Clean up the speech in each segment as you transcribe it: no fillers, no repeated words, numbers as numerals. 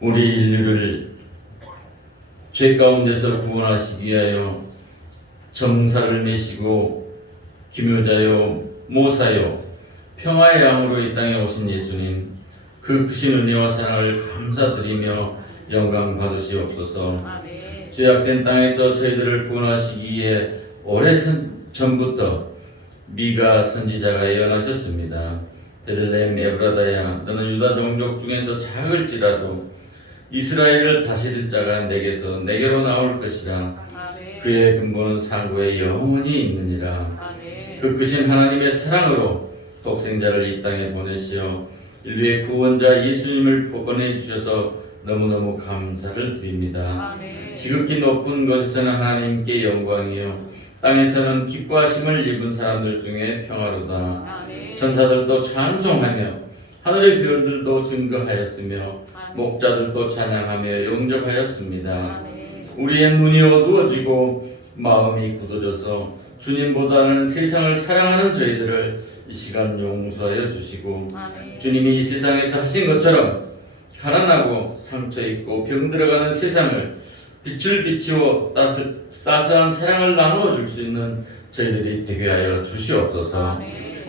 우리 인류를 죄 가운데서 구원하시기 위하여 정사를 메시고 기묘자요 모사요 평화의 양으로 이 땅에 오신 예수님, 그 크신 은혜와 사랑을 감사드리며 영광 받으시옵소서. 죄악된 땅에서 저희들을 구원하시기 위해 오래전부터 미가 선지자가 예언하셨습니다. 베들레헴 에브라다야, 너는 유다 종족 중에서 작을지라도 이스라엘을 다스릴 자가 내게로 나올 것이라. 그의 근본은 상고에 영원히 있느니라. 그 크신 하나님의 사랑으로 독생자를 이 땅에 보내시어 인류의 구원자 예수님을 보내주셔서 너무너무 감사를 드립니다. 지극히 높은 곳에서는 하나님께 영광이요 땅에서는 기뻐하심을 입은 사람들 중에 평화로다. 천사들도 찬송하며 하늘의 별들도 증거하였으며 목자들도 찬양하며 영접하였습니다. 우리의 눈이 어두워지고 마음이 굳어져서 주님보다는 세상을 사랑하는 저희들을 이 시간 용서하여 주시고, 주님이 이 세상에서 하신 것처럼 가난하고 상처 있고 병들어가는 세상을 빛을 비추어 따스한 사랑을 나누어 줄 수 있는 저희들이 되게 하여 주시옵소서.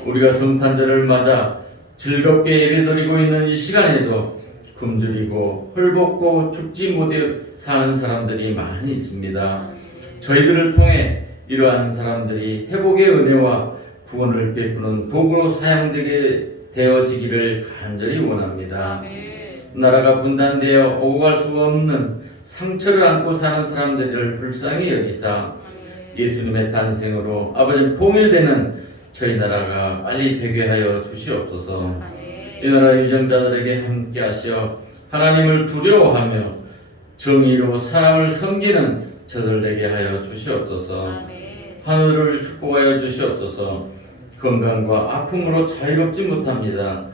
우리가 성탄절을 맞아 즐겁게 예배드리고 있는 이 시간에도 굶주리고 헐벗고 죽지 못해 사는 사람들이 많이 있습니다. 저희들을 통해 이러한 사람들이 회복의 은혜와 구원을 베푸는 도구로 사용되게 되어지기를 간절히 원합니다. 나라가 분단되어 오고 갈 수 없는 상처를 안고 사는 사람들을 불쌍히 여기사 예수님의 탄생으로 아버지 통일되는 저희 나라가 빨리 되게 하여 주시옵소서. 이 나라 유정자들에게 함께 하시어 하나님을 두려워하며 정의로 사람을 섬기는 저들 되게 하여 주시옵소서. 하늘을 축복하여 주시옵소서. 건강과 아픔으로 자유롭지 못합니다.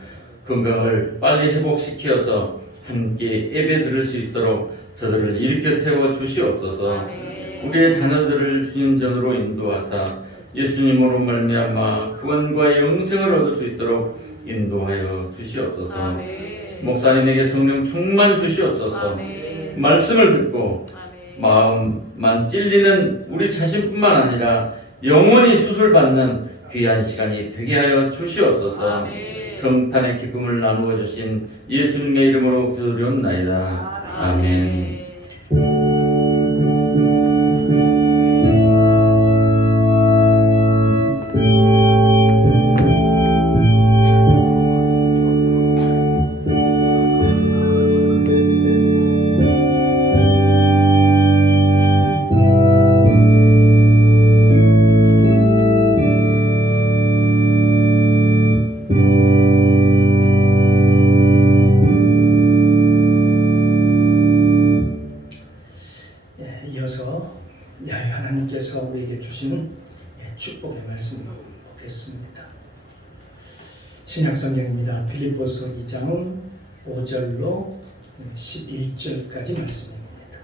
건강을 빨리 회복시켜서 함께 예배 드릴 수 있도록 저들을 일으켜 세워 주시옵소서. 우리의 자녀들을 주님 전으로 인도하사 예수님으로 말미암아 구원과 영생을 얻을 수 있도록 인도하여 주시옵소서. 목사님에게 성령 충만 주시옵소서. 말씀을 듣고 마음만 찔리는 우리 자신뿐만 아니라 영원히 수술받는 귀한 시간이 되게 하여 주시옵소서. 성탄의 기쁨을 나누어 주신 예수님의 이름으로 기도드리옵나이다. 아멘. 이어서 야훼 하나님께서 우리에게 주시는 축복의 말씀 보겠습니다. 신약성경입니다. 빌립보서 2장 5절로 11절까지 말씀입니다.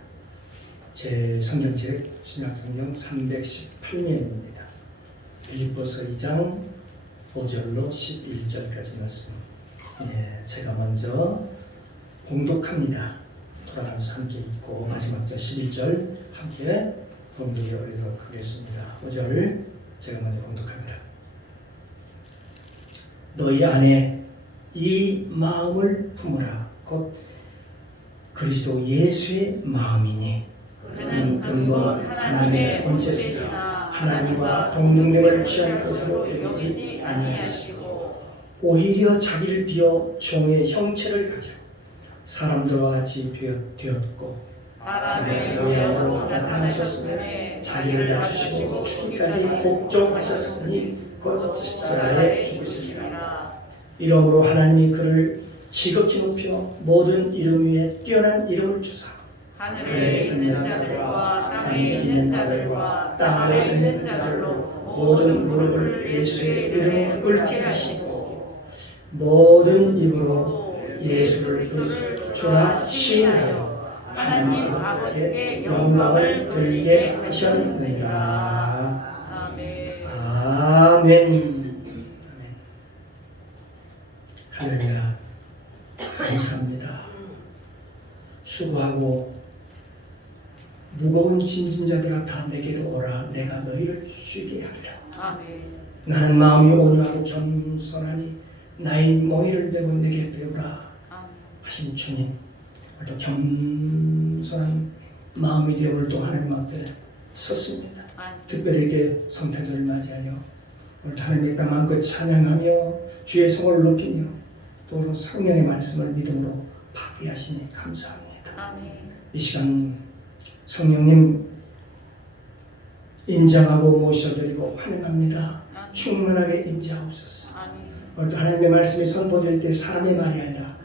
제 성경책 신약성경 318면입니다. 빌립보서 2장 5절로 11절까지 말씀. 제가 먼저 봉독합니다. 돌아가면서 함께 읽고 마지막 절 11절 함께 봉독하도록 하겠습니다. 5절 제가 먼저 봉독합니다. 너희 안에 이 마음을 품으라. 곧 그리스도 예수의 마음이니 그는 근본 하나님의 본체시라. 하나님과 동등됨을 취할 것으로 여기지 아니하시고 오히려 자기를 비어 종의 형체를 가져 사람들과 같이 되었고 사람의 모양으로 나타나셨으며 자기를 낮추시고 죽기까지 복종하셨으니 곧 십자가에 죽으시리라. 이러므로 하나님이 그를 지극히 높여 모든 이름 위에 뛰어난 이름을 주사 하늘에 있는 자들과 땅에 있는 자들과 땅 아래 있는 자들로 모든 무릎을 예수의 이름에 꿇게 하시고 모든 입으로 예수를 주라 시인하여 하나님 아버지께 영광을 돌리게 하셨느니라. 아멘. 아멘. 할렐루야. 감사합니다. 수고하고 무거운 짐진 자들아 다 내게로 오라. 내가 너희를 쉬게 하리라. 아멘. 나는 마음이 온유하고 겸손하니 나의 멍에를 메고 내게 배우라 아멘. 하신 주님, 오늘도 겸손한 마음이 되어 오늘도 하나님 앞에 섰습니다. 아멘. 특별하게 성탄절을 맞이하여 오늘 하나님의 가 마음껏 찬양하며 주의 성을 높이며 또 성령의 말씀을 믿음으로 받게 하시니 감사합니다. 아멘. 이 시간 성령님 인정하고 모셔드리고 환영합니다. 아멘. 충만하게 임재하옵소서. 아멘. 오늘도 하나님의 말씀이 선포될 때 사람의 말이 아니라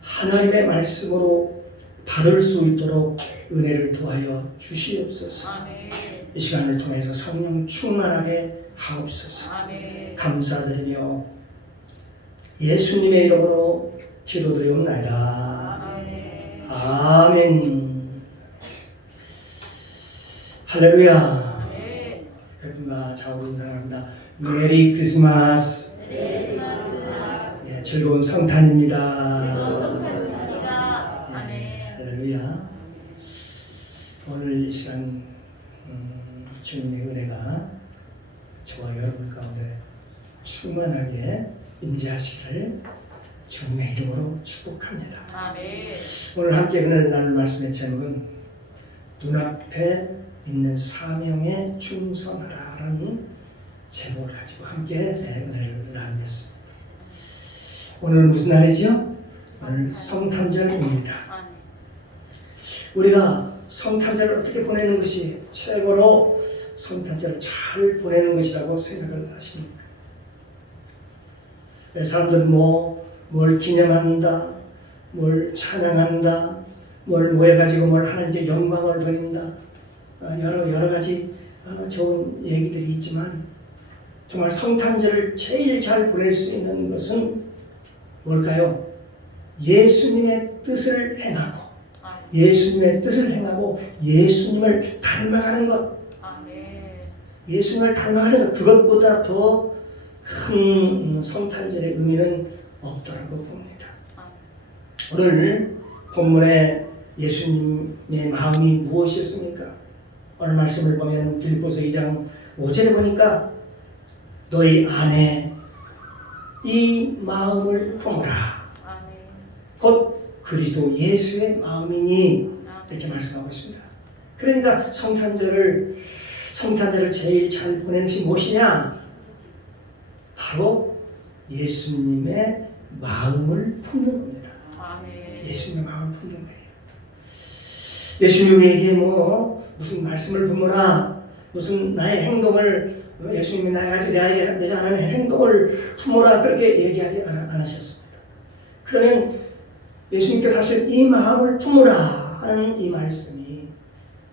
하나님의 말씀으로 받을 수 있도록 은혜를 도하여 주시옵소서. 아멘. 이 시간을 통해서 성령 충만하게 하옵소서. 아멘. 감사드리며 예수님의 이름으로 기도드리옵나이다. 아멘. 아멘. 할렐루야. 아멘. 그분과 좌우로 인사합니다. 메리 크리스마스. 예, 즐거운 성탄입니다. 성탄입니다. 예, 아멘. 할렐루야. 오늘 이 시간 주님의 은혜가 저와 여러분 가운데 충만하게 임재하시기를 주님의 이름으로 축복합니다. 아멘. 오늘 함께 은혜를 나눌 말씀의 제목은 눈앞에 있는 사명에 충성하라라는 제목을 가지고 함께 은혜를 나누겠습니다. 오늘 무슨 날이죠? 오늘 성탄절입니다. 아멘. 우리가 성탄절을 어떻게 보내는 것이 최고로 성탄절을 잘 보내는 것이라고 생각을 하십니까? 사람들은 뭘 기념한다, 뭘 찬양한다, 뭘 모여가지고 뭘 하나님께 영광을 돌린다, 여러 가지 좋은 얘기들이 있지만 정말 성탄절을 제일 잘 보낼 수 있는 것은 뭘까요? 예수님의 뜻을 행하고 예수님의 뜻을 행하고 예수님을 닮아가는 것, 아멘. 예수님을 닮아가는 것, 그것보다 더 큰 성탄절의 의미는 없더라고 봅니다. 오늘 본문에 예수님의 마음이 무엇이었습니까? 오늘 말씀을 보면 빌립보서 2장 5절에 보니까 너희 안에 이 마음을 품으라. 아멘. 곧 그리스도 예수의 마음이니 이렇게 말씀하고 있습니다. 그러니까 성탄절을 제일 잘 보내는 것이 무엇이냐? 바로 예수님의 마음을 품는 겁니다. 아멘. 예수님의 마음을 품는 거예요. 예수님에게 무슨 말씀을 품으라, 무슨 나의 행동을 예수님이 내가 하는 행동을 품으라 그렇게 얘기하지 않으셨습니다. 그러면 예수님께서 사실 이 마음을 품으라 하는 이 말씀이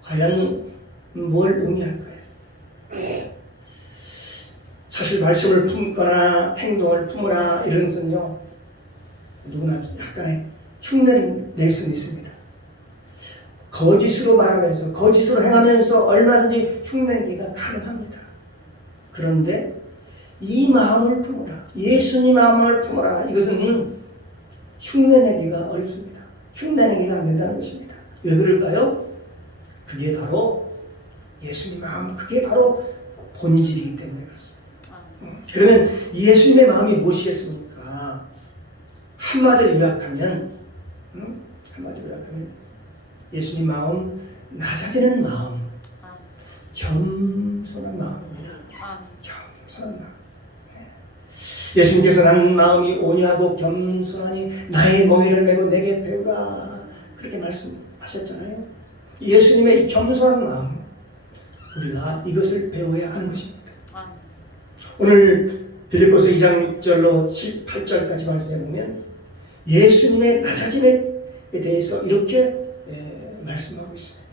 과연 뭘 의미할까요? 사실 말씀을 품거나 행동을 품으라 이런 것은요, 누구나 약간의 흉내를 낼 수는 있습니다. 거짓으로 말하면서 거짓으로 행하면서 얼마든지 흉내내기가 가능합니다. 그런데 이 마음을 품으라, 예수님 마음을 품으라, 이것은 흉내내기가 어렵습니다. 흉내내기가 안 된다는 것입니다. 왜 그럴까요? 그게 바로 예수님 마음, 그게 바로 본질이기 때문에 그렇습니다. 그러면 예수님의 마음이 무엇이겠습니까? 한마디로 요약하면 예수님 마음, 낮아지는 마음, 겸손한 마음입니다. 겸손한 마음. 예수님께서 나는 마음이 온유하고 겸손하니 나의 멍에를 메고 내게 배우라 그렇게 말씀하셨잖아요. 예수님의 이 겸손한 마음, 우리가 이것을 배워야 하는 것입니다. 오늘 빌립보서 2장 6절로 8절까지 말씀해 보면 예수님의 낮아짐에 대해서 이렇게 말씀하고 있습니다.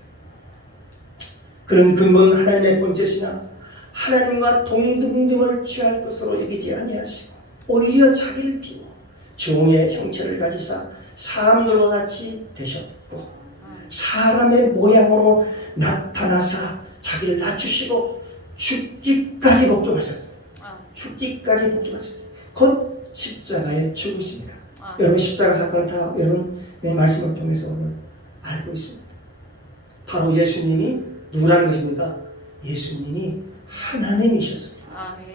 그런 근본 하나님의 본체시나 하나님과 동등됨을 취할 것으로 여기지 아니하시고 오히려 자기를 비워 종의 형체를 가지사 사람들과 같이 되셨고 사람의 모양으로 나타나사 자기를 낮추시고 죽기까지 복종하셨어요. 죽기까지 복종하셨어요. 곧 십자가에 죽으십니다. 여러분 십자가 사건을 다 여러분의 말씀을 통해서 오늘 알고 있습니다. 바로 예수님이 누구라는 것입니까? 예수님이 하나님이셨습니다. 아멘.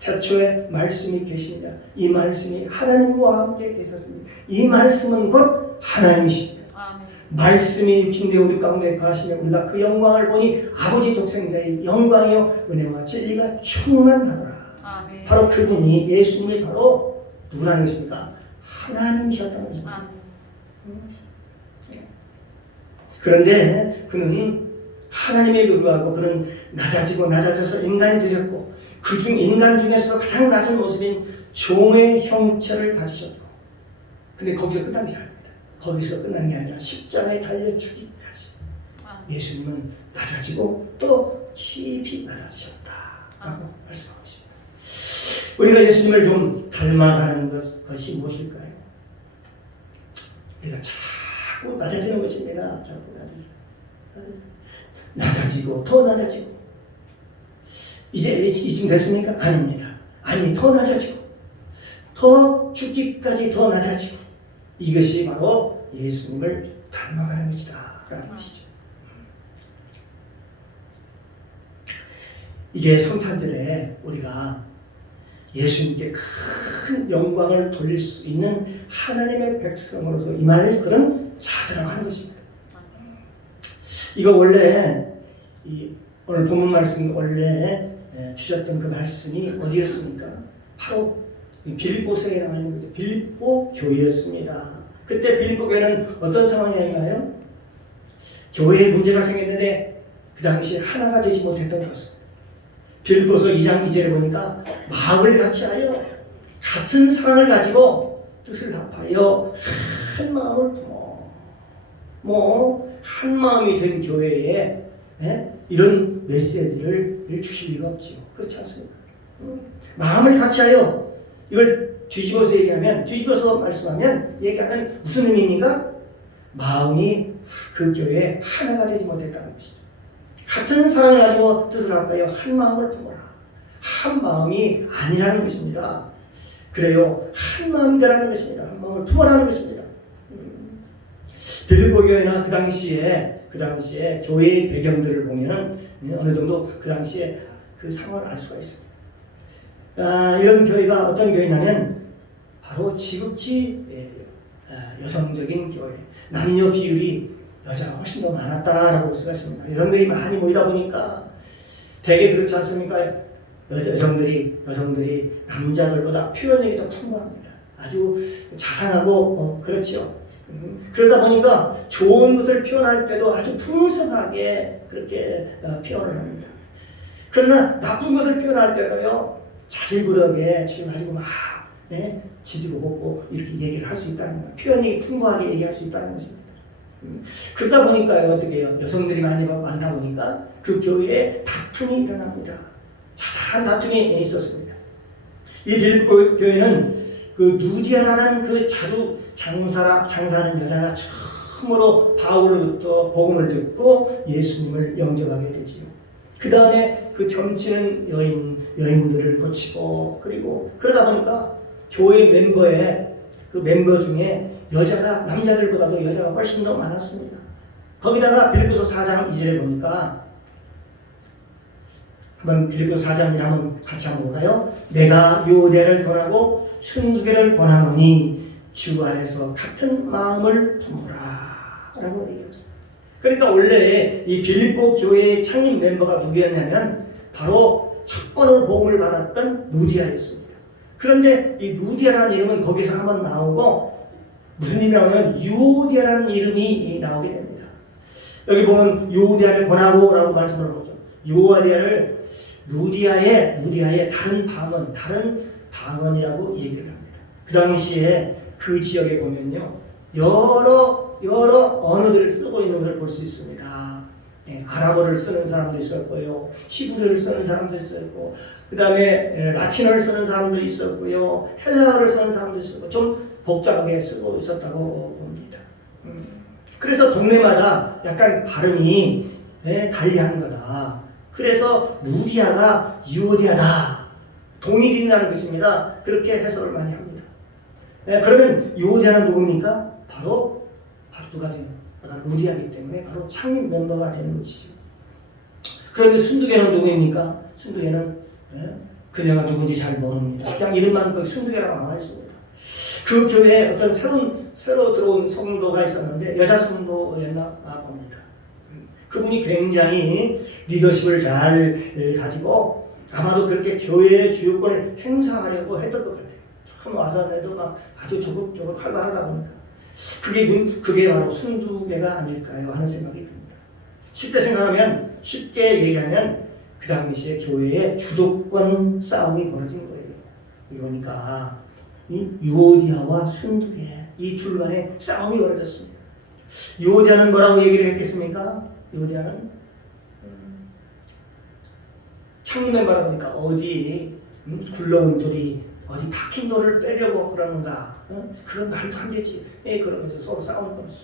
태초에 말씀이 계시니라. 이 말씀이 하나님과 함께 계셨습니다. 이 말씀은 곧 하나님이십니다. 아멘. 말씀이 육신되어 우리 가운데 거하시며 우리가 그 영광을 보니 아버지 독생자의 영광이요 은혜와 진리가 충만하더라. 아멘. 바로 그분이 예수님이 바로 누구라는 것입니까? 하나님이셨다는 것입니다. 아멘. 그런데 그는 하나님에 불구하고 그는 낮아지고 낮아져서 인간이 되셨고 그중 인간 중에서 가장 낮은 모습인 종의 형체를 가지셨고 근데 거기서 끝난 게 아닙니다. 거기서 끝난 게 아니라 십자가에 달려 죽기까지 예수님은 낮아지고 또 깊이 낮아지셨다라고 말씀하고 있습니다. 우리가 예수님을 좀 닮아가는 것이 무엇일까요? 우리가 자꾸 낮아지는 것입니다. 자꾸 낮아지고 더 낮아지고 이제 이쯤 됐습니까? 아닙니다. 아니 더 낮아지고 더 죽기까지 더 낮아지고 이것이 바로 예수님을 닮아가는 것이다 라는 것이죠. 이게 성탄절에 우리가 예수님께 큰 영광을 돌릴 수 있는 하나님의 백성으로서 임할 그런 자세라고 하는 것입니다. 이거 원래 오늘 본문 말씀 원래 주셨던 그 말씀이 어디였습니까? 바로 빌립보서에 나와 있는 거죠. 빌립보 교회였습니다. 그때 빌립보 교회는 어떤 상황이었나요? 교회에 문제가 생겼는데 그 당시에 하나가 되지 못했던 것은 빌립보서 2장 2절에 보니까 마음을 같이하여 같은 사랑을 가지고 뜻을 합하여 한 마음을 품어 한 마음이 된 교회에 이런 메시지를 주실 리가 없지요. 그렇지 않습니까? 마음을 같이하여 이걸 뒤집어서 얘기하면 무슨 의미입니까? 마음이 그 교회에 하나가 되지 못했다는 것이죠. 같은 사랑을 가지고 뜻을 합하여 한 마음을 품어라. 한 마음이 아니라는 것입니다. 그래요. 한 마음이라는 것입니다. 한 마음을 품어라는 것입니다. 빌립보 교회나 그 당시에 교회의 배경들을 보면은 어느 정도 그 당시에 그 상황을 알 수가 있습니다. 이런 교회가 어떤 교회냐면 바로 지극히 여성적인 교회, 남녀 비율이 여자가 훨씬 더 많았다라고 볼 수가 있습니다. 여성들이 많이 모이다 보니까 되게 그렇지 않습니까? 여성들이 남자들보다 표현력이 더 풍부합니다. 아주 자상하고 그렇죠. 그러다 보니까 좋은 것을 표현할 때도 아주 풍성하게 그렇게 표현을 합니다. 그러나 나쁜 것을 표현할 때도요 자질구레하게 지금 가지고 막 지지고 볶고 이렇게 얘기를 할 수 있다는 거예요. 표현이 풍부하게 얘기할 수 있다는 것입니다. 그러다 보니까요 어떻게 해요? 여성들이 많다 보니까 그 교회에 다툼이 일어납니다. 자잘한 다툼이 있었습니다. 이 빌립보 교회는 그 누디아라는 그 장사하는 여자가 처음으로 바울로부터 복음을 듣고 예수님을 영접하게 되지요. 그 다음에 그 점치는 여인들을 고치고 그리고 그러다 보니까 교회 멤버 중에 여자가 남자들보다도 여자가 훨씬 더 많았습니다. 거기다가 빌립보서 4장 2절에 보니까 한번 빌립보서 4장 1절 한번 같이 한번 볼까요? 내가 유대를 권하고 순교를 권하노니 주 안에서 같은 마음을 품으라 라고 얘기했습니다. 그러니까 원래 이 빌립보 교회의 창립 멤버가 누구였냐면 바로 첫 번으로 복음을 받았던 누디아였습니다. 그런데 이 누디아라는 이름은 거기서 한번 나오고 무슨 의미냐면 유오디아라는 이름이 나오게 됩니다. 여기 보면 유오디아를 권하고 라고 말씀을 하죠. 유오디아를 누디아의 다른 방언이라고 얘기를 합니다. 그 당시에 그 지역에 보면요 여러 언어들을 쓰고 있는 것을 볼 수 있습니다. 아랍어를 쓰는 사람도 있었고요, 히브리어를 쓰는 사람도 있었고, 그 다음에 라틴어를 쓰는 사람도 있었고요, 헬라어를 쓰는 사람도 있었고, 좀 복잡하게 쓰고 있었다고 봅니다. 그래서 동네마다 약간 발음이 달리한 거다. 그래서 누디아가 유오디아다, 동일인이라는 것입니다. 그렇게 해석을 많이 합니다. 그러면 유오디아는 누굽니까? 바로 누가 돼요? 루디하기 때문에 바로 창립 멤버가 되는 것이죠. 그런데 순두개는 누구입니까? 순두개는 그녀가 누군지 잘 모릅니다. 그냥 이름만 그 순두개라고 나와 있습니다. 그 교회에 어떤 새로 들어온 성도가 있었는데 여자 성도였나 봅니다. 그분이 굉장히 리더십을 잘 가지고 아마도 그렇게 교회의 주요권을 행사하려고 했던 것 같아요. 처음 와서도 막 아주 적극적으로 활발하다 보니까 그게 바로 순두개가 아닐까요 하는 생각이 듭니다. 쉽게 얘기하면 그 당시에 교회에 주도권 싸움이 벌어진 거예요. 그러니까 이 유오디아와 순두개 이 둘 간에 싸움이 벌어졌습니다. 유오디아는 뭐라고 얘기를 했겠습니까? 유오디아는 창립 멤버라 보니까 어디 굴러온 돌이 어디 박힌 돌을 빼려고 그러는가? 그건 말도 안 되지. 그러면서 서로 싸우는 거죠.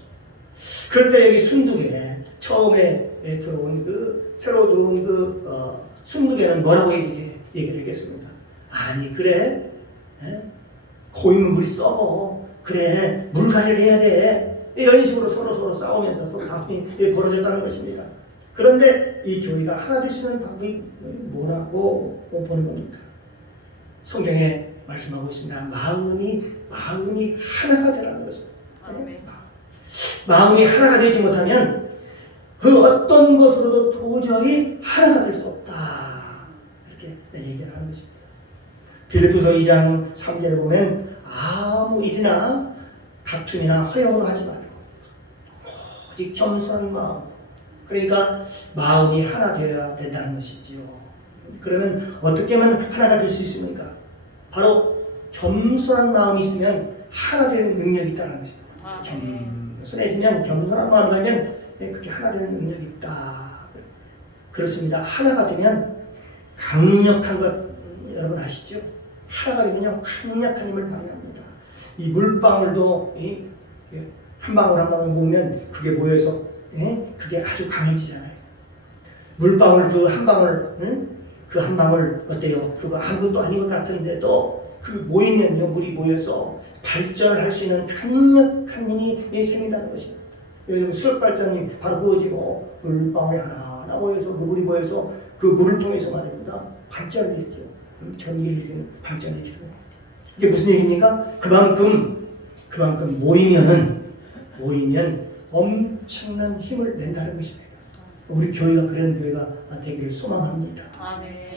그럴 때 여기 순두개 처음에 들어온 새로 들어온 순두개는 뭐라고 얘기를 했겠습니까? 아니 그래 고이면 물이 썩어. 그래 물갈이를 해야 돼. 이런 식으로 서로 싸우면서 서로 다툼이 벌어졌다는 것입니다. 그런데 이 교회가 하나 되시는 방법이 뭐라고 보는 겁니까? 성경에 말씀하고 있습니다. 마음이 하나가 되라는 것입니다. 마음이 하나가 되지 못하면 그 어떤 것으로도 도저히 하나가 될 수 없다. 이렇게 얘기를 하는 것입니다. 빌립보서 2장 3절에 보면 아무 일이나 다툼이나 허영으로 하지 말고 오직 겸손한 마음. 그러니까 마음이 하나 되어야 된다는 것이지요. 그러면 어떻게 하면 하나가 될 수 있습니까? 바로 겸손한 마음이 있으면 하나 되는 능력이 있다는 것입니다. 겸손해지면 겸손한 마음을 가지면 그렇게 하나 되는 능력이 있다. 그렇습니다. 하나가 되면 강력한 것 여러분 아시죠? 하나가 되면요 강력한 힘을 발휘합니다. 이 물방울도 한 방울 한 방울 모으면 그게 모여서 그게 아주 강해지잖아요. 물방울 그 한 방울 어때요? 그거 아무것도 아닌 것 같은데도 그 모이면요 물이 모여서 발전할 수 있는 강력한 힘이 생긴다는 것입니다. 요즘 수력 발전이 바로 그거지고 물방울이 하나 모여서 물이 모여서 그 물을 통해서 말입니다. 발전을 일으키고 전기를 일으키는 발전을 일으키고 이게 무슨 얘기입니까? 그만큼 모이면 엄청난 힘을 낸다는 것입니다. 우리 교회가 그런 교회가 되기를 소망합니다. 아멘.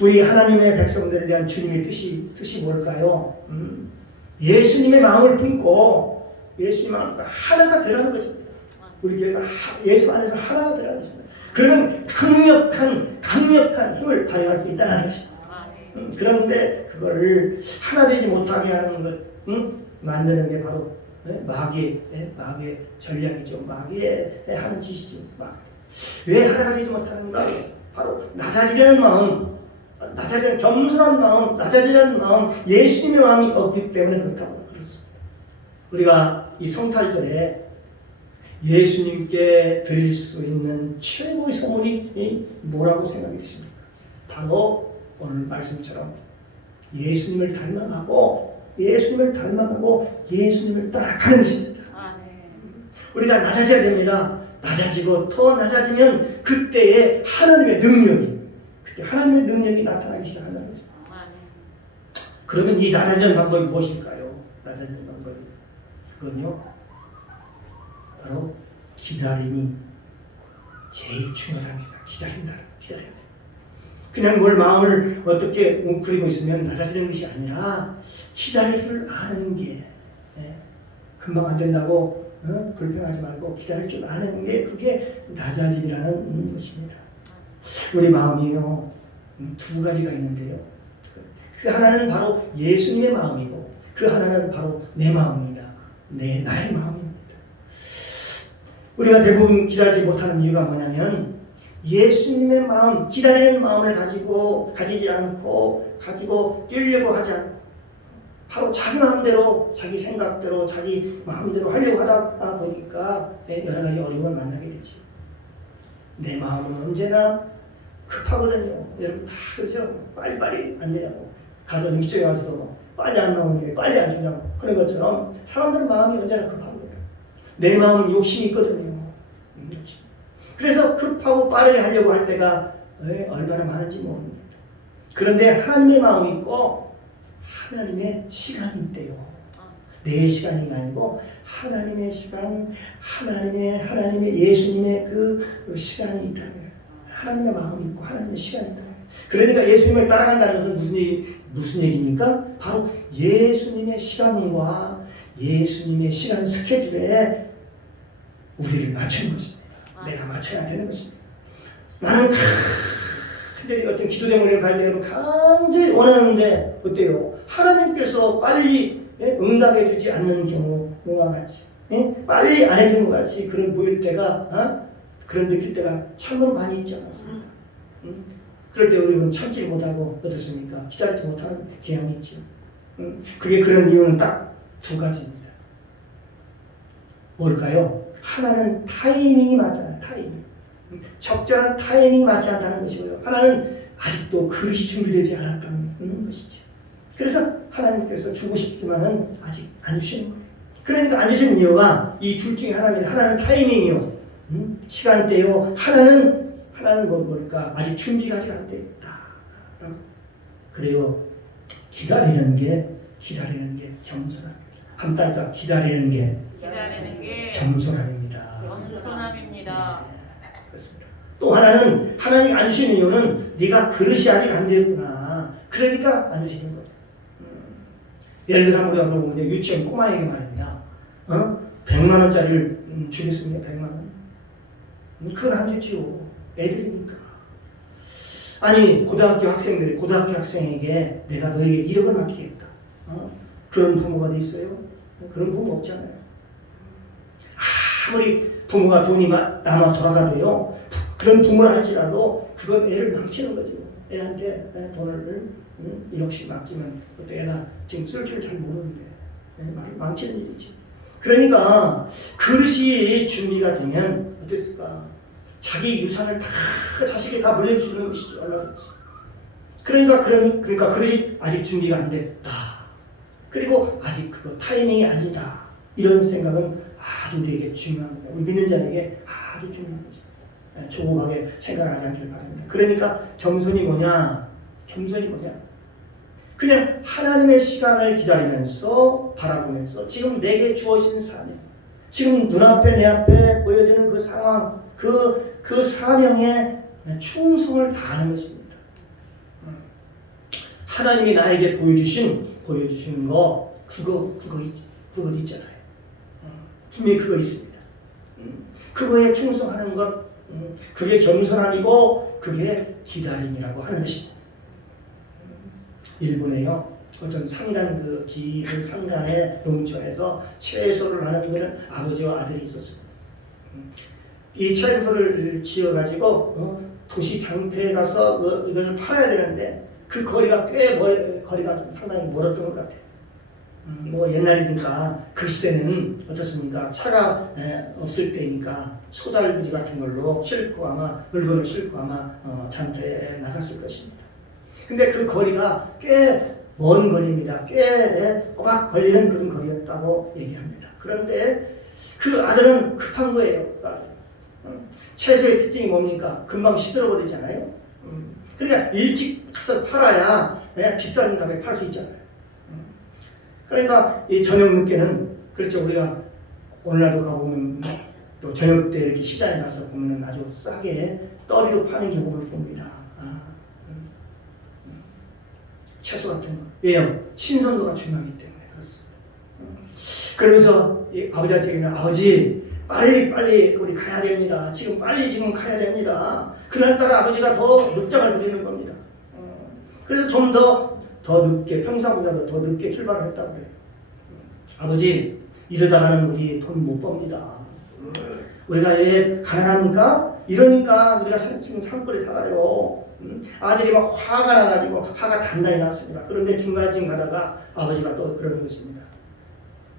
우리 하나님의 백성들에 대한 주님의 뜻이 뭘까요? 예수님의 마음을 품고 예수님의 마음과 하나가 되라는 것입니다. 우리 교회가 예수 안에서 하나가 되라는 것입니다. 그러면 강력한 힘을 발휘할 수 있다는 것입니다. 그런데 그거를 하나 되지 못하게 하는 것, 만드는 게 바로 마귀의 전략이죠. 마귀의 하는 짓이죠. 왜 하나가 되지 못하는가? 바로 낮아지려는 마음, 겸손한 마음, 낮아지려는 마음, 예수님의 마음이 없기 때문에 그렇다고 그렇습니다. 우리가 이 성탄절에 예수님께 드릴 수 있는 최고의 선물이 뭐라고 생각이 드십니까? 바로 오늘 말씀처럼 예수님을 닮아가고 예수님을 따라가는 것입니다. 우리가 낮아져야 됩니다. 낮아지고 더 낮아지면 그때의 하나님의 능력이 나타나기 시작한다는 것입니다. 그러면 이 낮아지는 방법이 무엇일까요? 낮아지는 방법이 그건요 바로 기다림이 제일 중요합니다. 기다려야 돼. 그냥 뭘 마음을 어떻게 웅크리고 있으면 낮아지는 것이 아니라 기다릴 줄 아는 게 금방 안 된다고 불평하지 말고 기다릴 줄 아는 게 그게 낮아짐이라는 것입니다. 우리 마음이요 두 가지가 있는데요. 그 하나는 바로 예수님의 마음이고 그 하나는 바로 내 마음입니다. 나의 마음입니다. 우리가 대부분 기다리지 못하는 이유가 뭐냐면 예수님의 마음, 기다리는 마음을 가지지 않고 뛰려고 하지 않고 바로 자기 마음대로, 자기 생각대로, 자기 마음대로 하려고 하다 보니까 여러 가지 어려움을 만나게 되죠. 내 마음은 언제나 급하거든요. 여러분 다 그러죠? 빨리빨리 안 되냐고. 가서 음식점에 가서도 빨리 안 나오니 빨리 안 주냐고. 그런 것처럼 사람들은 마음이 언제나 급합니다. 내 마음은 욕심이 있거든요. 욕심. 그래서 급하고 빠르게 하려고 할 때가 얼마나 많은지 모릅니다. 그런데 하나님의 마음이 있고 하나님의 시간이 있대요. 내 시간이 아니고 하나님의 시간, 하나님의 예수님의 그 시간이 있다는 거예요. 하나님의 마음이 있고 하나님의 시간이 있다. 그러니까 예수님을 따라간다는 것은 무슨 얘기입니까? 바로 예수님의 시간과 예수님의 시간 스케줄에 우리를 맞추는 것입니다. 내가 맞춰야 되는 것입니다. 나는 간절히 어떤 기도 제목을 갈 때는 간절히 원하는데 어때요? 하나님께서 빨리 응답해 주지 않는 경우와 같이 빨리 안 해주는 것 같이 그런 보일 때가 그런 느낄 때가 참으로 많이 있지 않았습니까? 그럴 때 우리는 참지 못하고 어떻습니까? 기다리지 못하는 경향이 있죠. 그게 그런 이유는 딱 두 가지입니다. 뭘까요? 하나는 타이밍이 맞잖아요. 타이밍. 적절한 타이밍이 맞지 않다는 것이고요. 하나는 아직도 그릇이 준비되지 않았다는 것이죠. 그래서 하나님께서 주고 싶지만은 아직 안 주시는 거예요. 그러니까 안 주시는 이유가 이 둘 중에 하나입니다. 하나는 타이밍이요. 시간대요. 하나는 뭘까? 아직 준비가 아직 안 됐다. 그래요. 기다리는 게 겸손함입니다. 한 달더 기다리는 게 겸손함입니다. 겸손함입니다. 그렇습니다. 또 하나는 하나님 안 주시는 이유는 네가 그릇이 아직 안 됐구나. 그러니까 안 주시는 거예요. 예를 들어 우리가 보면 유치원 꼬마에게 말입니다. 100만 원짜리를 주겠습니다. 100만 원. 그건 안 주지요. 애들이니까. 아니 고등학교 학생에게 내가 너에게 1억을 맡기겠다. 그런 부모가 어디 있어요? 그런 부모 없잖아요. 아무리 부모가 돈이 남아 돌아가도요. 그런 부모를 할지라도 그건 애를 망치는 거죠. 애한테 돈을 1억씩 맡기면 그것도 애가 지금 쓸 줄 잘 모르는데 망치는 일이죠. 그러니까 그릇이 준비가 되면 어땠을까? 자기 유산을 다 자식이 다 물려주는 것이죠. 얼마든지. 그러니까 그릇이 아직 준비가 안 됐다. 그리고 아직 그거 타이밍이 아니다. 이런 생각은 아주 되게 중요한 거예요. 우리 믿는 자에게 아주 중요한 거죠. 조급하게 생각하지 않기를 바랍니다. 그러니까 겸손이 뭐냐? 그냥 하나님의 시간을 기다리면서 바라보면서 지금 내게 주어진 사명, 지금 눈앞에 내 앞에 보여지는 그 상황, 그 사명에 충성을 다하는 것입니다. 하나님이 나에게 보여주신 거 그거 있잖아요. 분명히 그거 있습니다. 그거에 충성하는 것, 그게 겸손함이고 그게 기다림이라고 하는 것입니다. 일본에요. 어떤 상간 긴 상간의 농촌에서 채소를 하는 그런 아버지와 아들이 있었습니다. 이 채소를 지어가지고 도시 장터에 가서 이것을 팔아야 되는데 그 거리가 거리가 좀 상당히 멀었던 것 같아요. 뭐 옛날이니까 그 시대는 어떻습니까? 차가 없을 때니까 소달구지 같은 걸로 싣고 아마 물건을 싣고 아마 장터에 나갔을 것입니다. 근데 그 거리가 꽤 먼 거리입니다. 꽤 꼬박 걸리는 그런 거리였다고 얘기합니다. 그런데 그 아들은 급한 거예요. 채소의 특징이 뭡니까? 금방 시들어버리잖아요. 그러니까 일찍 가서 팔아야 비싼 값에 팔 수 있잖아요. 그러니까 이 저녁 늦게는 그렇죠. 우리가 오늘날도 가보면 또 저녁 때 이렇게 시장에 가서 보면 아주 싸게 떠리로 파는 경우를 봅니다. 채소 같은 거. 왜요? 신선도가 중요하기 때문에 그렇습니다. 그러면서 이 아버지한테 얘기하면 아버지 빨리 우리 가야 됩니다. 지금 가야 됩니다. 그날따라 아버지가 더 늦장을 부리는 겁니다. 그래서 좀 더 늦게 평소보다 더 늦게 출발을 했다고 해요. 아버지 이러다가는 우리 돈 못 법니다. 우리가 왜 가난합니까? 이러니까 우리가 지금 산골에 살아요. 아들이 막 화가 나가지고 화가 단단히 났습니다. 그런데 중간쯤 가다가 아버지가 또 그러는 것입니다.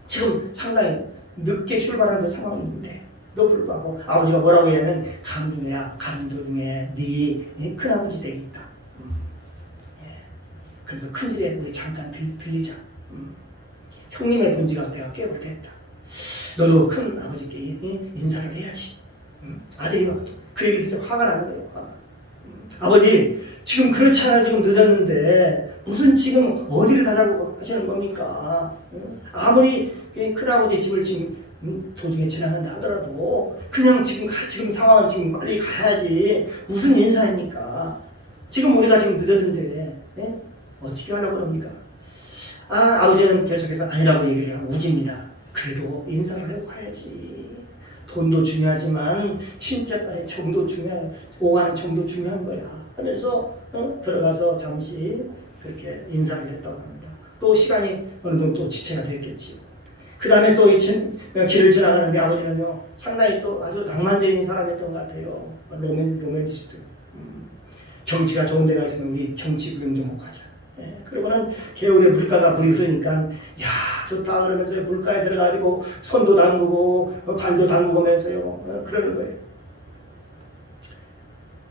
지금 상당히 늦게 출발한 그 상황인데 또 불구하고 아버지가 뭐라고 하냐면 감동에 네 큰아버지 되겠다. 그래서 큰집에 우리 잠깐 들리자. 형님을 본 지가 내가 꽤 오래됐다. 너도 큰 아버지께 인사를 해야지. 아들이 막 그 얘기 듣자 화가 나는 거예요. 화가. 아버지 지금 그렇잖아. 지금 늦었는데 무슨 지금 어디를 가자고 하시는 겁니까? 아무리 큰아버지 집을 지금 도중에 지나간다 하더라도 그냥 지금 상황은 지금 빨리 가야지. 무슨 인사입니까? 지금 우리가 지금 늦었는데 어떻게 하려고 그럽니까? 아버지는 계속해서 아니라고 얘기를 하고 우깁니다. 그래도 인사를 하고 가야지. 돈도 중요하지만 친자간의 정도 오가는 정도 중요한 거야. 하면서 들어가서 잠시 그렇게 인사를 했다고 합니다. 또 시간이 어느 정도 또 지체가 됐겠지. 그 다음에 또 이 길을 지나가는데 아버지는요 상당히 또 아주 낭만적인 사람이었던 것 같아요. 로맨티스트. 경치가 좋은 데가 있으면 우리 경치 구경 좀 하고 가자. 그러고는 겨울에 물이 흐르니까 야 좋다 그러면서 물가에 들어가지고 손도 담그고 발도 담그면서요 그러는 거예요.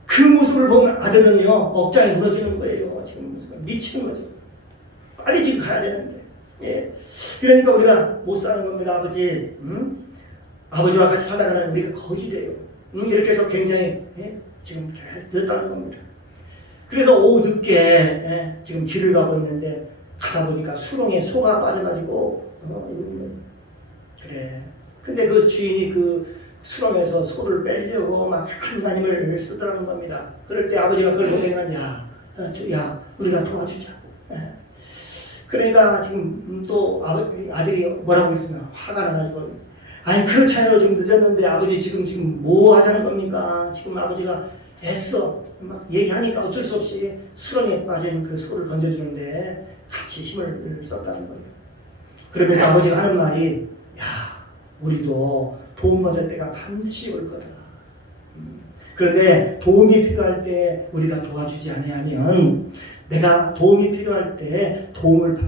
그 모습을 보면 아들은요 억장이 무너지는 거예요. 지금 모습은 미치는 거죠. 빨리 지금 가야 되는데. 그러니까 우리가 못 사는 겁니다. 아버지. 아버지와 같이 살아가는 우리가 거지 돼요. 이렇게 해서 굉장히 지금 늦었다는 겁니다. 그래서 오후 늦게 지금 길을 가고 있는데 가다 보니까 수렁에 소가 빠져가지고 그래. 근데 그 주인이 그 수렁에서 소를 빼려고 막 하나님을 쓰더라는 겁니다. 그럴 때 아버지가 그걸 보내면 야 우리가 도와주자. 그러니까 지금 또 아들이 뭐라고 했으면 화가 나가지고 아니 그렇잖아요. 좀 늦었는데 아버지 지금 뭐 하자는 겁니까? 지금 아버지가 애써 막 얘기하니까 어쩔 수 없이 수렁에 빠진 그 소를 건져주는데 같이 힘을 썼다는 거예요. 그러면서 아버지가 하는 말이 야 우리도 도움받을 때가 반드시 올 거다. 그런데 도움이 필요할 때 우리가 도와주지 아니하면 내가 도움이 필요할 때 도움을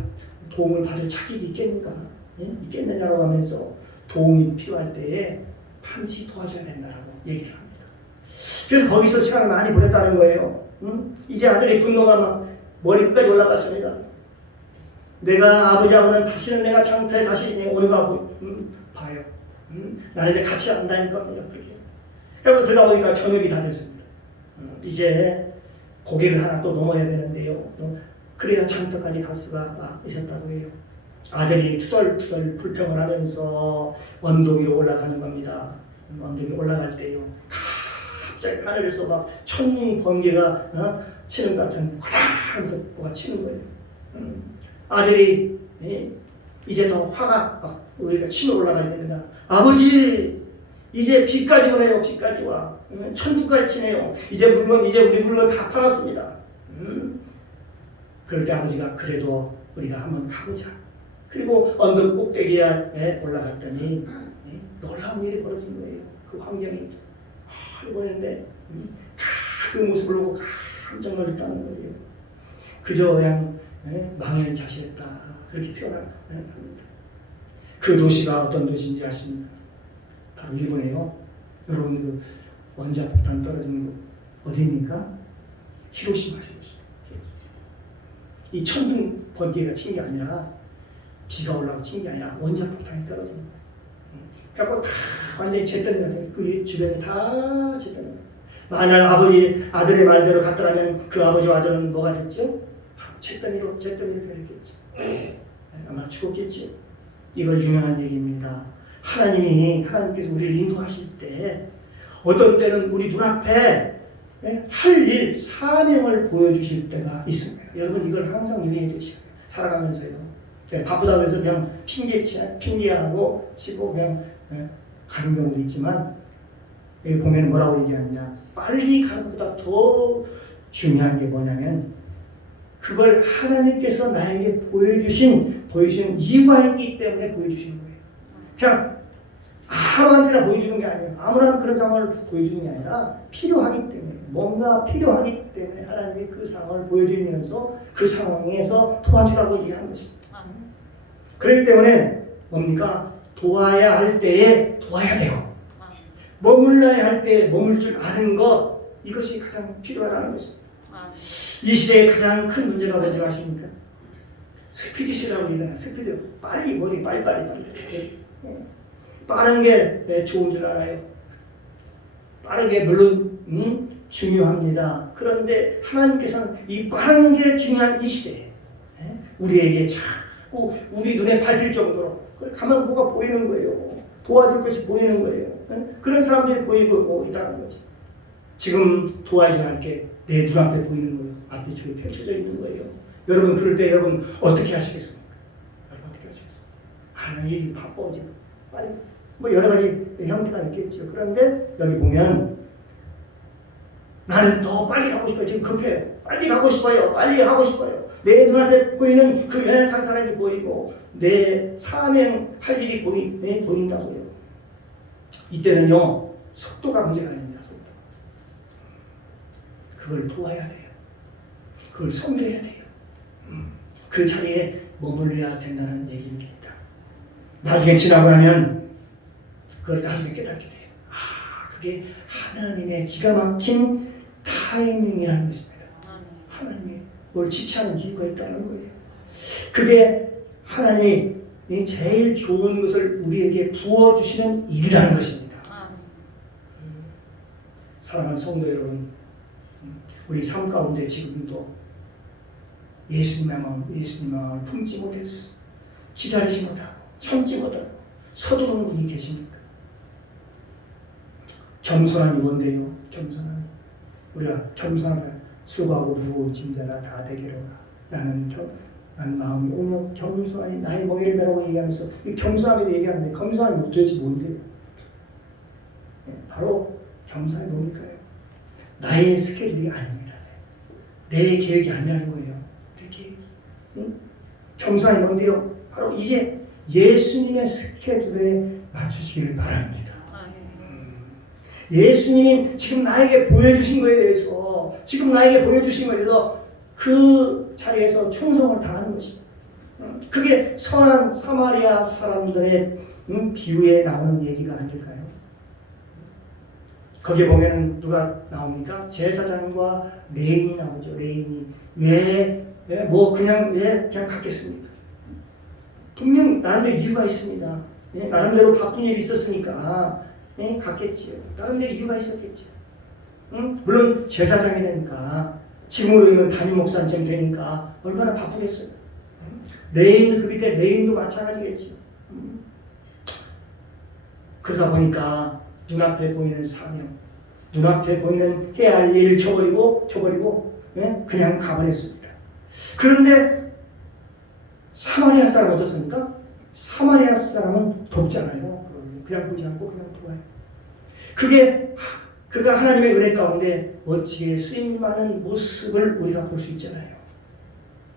받을 자격이 있겠느냐라고 하면서 도움이 필요할 때에 반드시 도와줘야 된다라고 얘기를 합니다. 그래서 거기서 시간을 많이 보냈다는 거예요. 이제 아들의 분노가 막 머리끝까지 올라갔습니다. 내가 아버지하고는 다시는 내가 장터에 다시 오는 거 봐요. 나는 이제 같이 안 다닐 겁니다. 그렇게. 그래서 그러다 보니까 저녁이 다 됐습니다. 이제 고개를 하나 또 넘어야 되는데요. 그래야 장터까지 갈 수가 있었다고 해요. 아들이 투덜투덜 불평을 하면서 언덕 위로 올라가는 겁니다. 언덕 위로 올라갈 때요. 갑자기 하늘에서 막 천둥 번개가 치는 것 같은 하면서 뭐가 치는 거예요. 아들이 이제 더 화가 막 우리가 치며 올라가야 됩니다. 아버지 이제 비까지 오네요. 비까지 와. 천둥까지 치네요. 이제 우리 물건 다 팔았습니다. 그럴 때 아버지가 그래도 우리가 한번 가보자. 그리고 언덕 꼭대기에 올라갔더니 놀라운 일이 벌어진 거예요. 그 환경이 보이는데 그 모습을 보고 깜짝 놀랐다는 거예요. 그저 그냥 망연을 자시했다 그렇게 표현합니다. 그 도시가 어떤 도시인지 아십니까? 바로 일본이에요. 여러분 그 원자폭탄 떨어지는 곳 어디입니까? 히로시마. 이 천둥 번개가 친 게 아니라 비가 올라오고 친 게 아니라 원자폭탄이 떨어지는 거예요. 그래서 다 완전히 잿더미가 되고 그 주변이 다 잿더미. 만약 아들의 말대로 갔더라면 그 아버지와 아들은 뭐가 됐죠? 잿더미로 변했겠죠. 아마 죽었겠죠. 이거 유명한 얘기입니다. 하나님께서 우리를 인도하실 때 어떤 때는 우리 눈앞에 할 일, 사명을 보여주실 때가 있습니다. 여러분 이걸 항상 유의해 두시고요. 살아가면서요. 바쁘다고 해서 그냥 핑계하고 쉬고 그냥 가는 경우도 있지만 여기 보면 뭐라고 얘기하느냐. 빨리 가는 것보다 더 중요한 게 뭐냐면 그걸 하나님께서 나에게 보여주신 이유가 있기 때문에 보여주시는 거예요. 그냥 아무한테나 보여주는 게 아니에요. 아무나 그런 상황을 보여주는 게 아니라 필요하기 때문에 뭔가 필요하기 때문에 하나님이 그 상황을 보여주면서 그 상황에서 도와주라고 얘기하는 것입니다. 그렇기 때문에 뭡니까? 도와야 할 때에 도와야 돼요. 머물러야 할 때에 머물 줄 아는 것 이것이 가장 필요하다는 것입니다. 이 시대의 가장 큰 문제가 뭔지 아십니까? 스피드시라고 얘기하잖아요. 스피드 빨리 빨리. 빠른 게 좋은 줄 알아요. 빠르게 물론 중요합니다. 그런데 하나님께서는 이 빠른 게 중요한 이 시대에 우리에게 자꾸 우리 눈에 밟힐 정도로 가만 뭐가 보이는 거예요. 도와줄 것이 보이는 거예요. 그런 사람들이 보이고 있다는 거죠. 지금 도와주지 않게 내 눈앞에 보이는 거예요. 앞에 저기 펼쳐져 있는 거예요. 여러분 그럴 때 여러분 어떻게 하시겠습니까? 여러분 어떻게 하시겠습니까? 하는 일이 바빠지고 빨리 뭐 여러 가지 형태가 있겠죠. 그런데 여기 보면 나는 더 빨리 가고 싶어요. 지금 급해요. 빨리 가고 싶어요. 빨리 하고 싶어요. 내 눈앞에 보이는 그 연약한 사람이 보이고 내 사명할 일이 보인다고요. 이때는요 속도가 문제가 아닙니다. 속도. 그걸 도와야 돼요. 그걸 섬겨야 돼요. 그 자리에 머물러야 된다는 얘기입니다. 나중에 지나고 나면 그걸 나중에 깨닫게 돼요. 그게 하나님의 기가 막힌 타이밍이라는 것입니다. 하나님이 뭘 지체하는 이유가 있다는 거예요. 그게 하나님이 제일 좋은 것을 우리에게 부어주시는 일이라는 것입니다. 사랑하는 성도 여러분, 우리 삶 가운데 지금도 예수님의 마음을 품지 못했어. 기다리지 못하고 참지 못하고 서두르는 분이 계십니까? 겸손함이 뭔데요? 겸손함이 우리가 겸손하게 수고하고 무거운 짐자라 다 되기를 나는 마음이 오늘 겸손하니 나의 멍에를 매라고 얘기하면서 이 겸손함에 얘기하는데 겸손함이 도대체 뭔데요? 바로 겸손함이 뭡니까요? 나의 스케줄이 아닙니다. 내 계획이 아니라는 거예요. 내 계획이. 겸손함이 뭔데요? 바로 이제 예수님의 스케줄에 맞추시기를 바랍니다. 예수님이 지금 나에게 보여주신 것에 대해서 그 자리에서 충성을 다하는 것입니다. 그게 선한 사마리아 사람들의 비유에 나오는 얘기가 아닐까요? 거기에 보면 누가 나옵니까? 제사장과 레인이 나오죠. 레인이 왜 그냥 갔겠습니까? 분명 나름대로 이유가 있습니다. 나름대로 바쁜 일이 있었으니까 갔겠지요. 나름대로 이유가 있었겠죠. 물론 제사장이 되니까 지금으로 보면 담임 목사님 되니까 얼마나 바쁘겠어요. 레인도 그 밑에 레인도 마찬가지겠죠. 그러다 보니까 눈앞에 보이는 사명, 눈앞에 보이는 해야 할 일을 저버리고 그냥 가버렸습니다. 그런데 사마리아 사람은 어떻습니까? 사마리아 사람은 돕잖아요. 그냥 보지 않고 그냥 도와요. 그가 하나님의 은혜 가운데 멋지게 쓰임 많은 모습을 우리가 볼 수 있잖아요.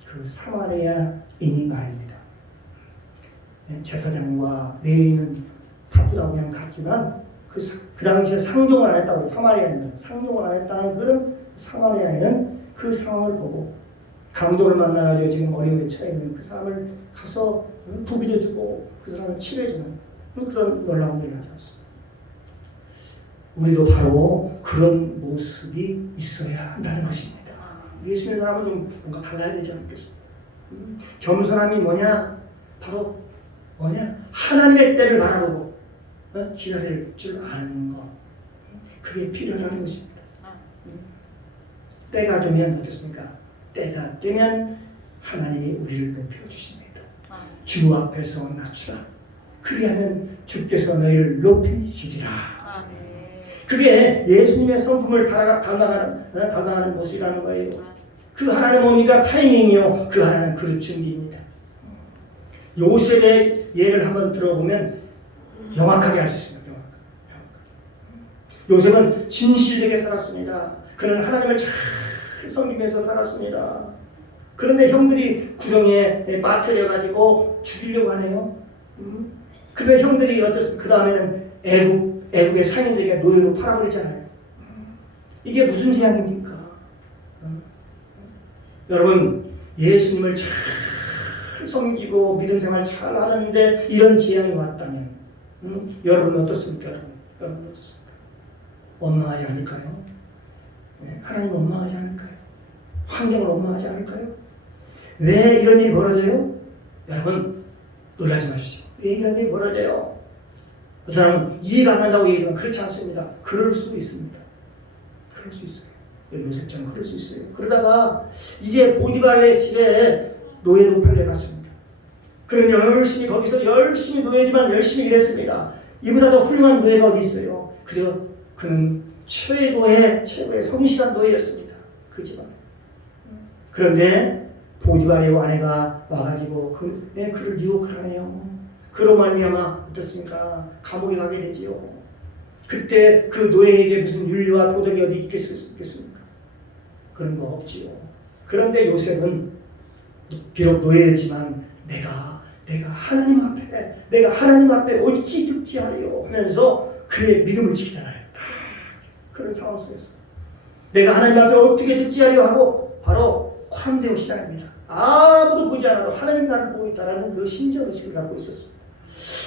그 사마리아인이 말입니다. 제사장과 레위인은 바쁘다고 그냥 갔지만 그 당시에 상종을 안 했다고 사마리아인은 상종을 안 했다는 그런 사마리아인은 그 상황을 보고 강도를 만나가지고 지금 어려움에 처해 있는 그 사람을 가서 부비려주고 그 사람을 치료해주는 그런 놀라운 일을 하지 않습니다. 우리도 바로 그런 모습이 있어야 한다는 것입니다. 예수님의 사람은 좀 뭔가 달라야 되지 않겠습니까? 겸손함이 뭐냐? 바로 하나님의 때를 바라보고 기다릴 줄 아는 것. 그게 필요하다는 것입니다. 때가 되면 어떻습니까? 때가 되면 하나님이 우리를 높여주십니다. 주 앞에서 낮추라. 그리하면 주께서 너희를 높이시리라. 그게 예수님의 성품을 담당하는 모습이라는 거예요. 그 하나는 뭡니까? 타이밍이요. 그 하나는 그릇 준비입니다. 요셉의 예를 한번 들어보면 명확하게 알 수 있습니다. 요셉은 진실되게 살았습니다. 그는 하나님을 잘 섬기면서 살았습니다. 그런데 형들이 구덩이에 빠뜨려가지고 죽이려고 하네요. 그런데 형들이 어떻습니까? 그 다음에는 애국의 상인들에게 노예로 팔아버리잖아요. 이게 무슨 재앙입니까? 여러분, 예수님을 잘 섬기고 믿음 생활 잘 하는데 이런 재앙이 왔다면 여러분 어떻습니까? 여러분 어떻습니까? 원망하지 않을까요? 하나님 원망하지 않을까요? 환경을 원망하지 않을까요? 왜 이런 일이 벌어져요? 여러분 놀라지 마십시오. 이런 일이 벌어져요. 그 사람은 이해가 안 간다고 얘기하지만 그렇지 않습니다. 그럴 수 있습니다. 그럴 수 있어요. 요셉처럼 그럴 수 있어요. 그러다가 이제 보디발의 집에 노예로 팔려갔습니다. 그는 열심히 거기서 열심히 노예지만 열심히 일했습니다. 이보다 더 훌륭한 노예가 어디 있어요. 그저 그는 최고의 성실한 노예였습니다. 그 집안에. 그런데 보디발의 아내가 와가지고 그를 유혹을 하네요. 그로 말미암아 어떻습니까? 감옥에 가게 되지요. 그때 그 노예에게 무슨 윤리와 도덕이 어디 있겠습니까? 그런 거 없지요. 그런데 요셉은 비록 노예였지만 내가 하나님 앞에 어찌 듣지 하리요 하면서 그의 믿음을 지키잖아요. 다 그런 상황 속에서 내가 하나님 앞에 어떻게 듣지 하리요 하고 바로 쾅대어 시작합니다. 아무도 보지 않아도 하나님 나를 보고 있다라는 그 신전의식을 갖고 있었습니다.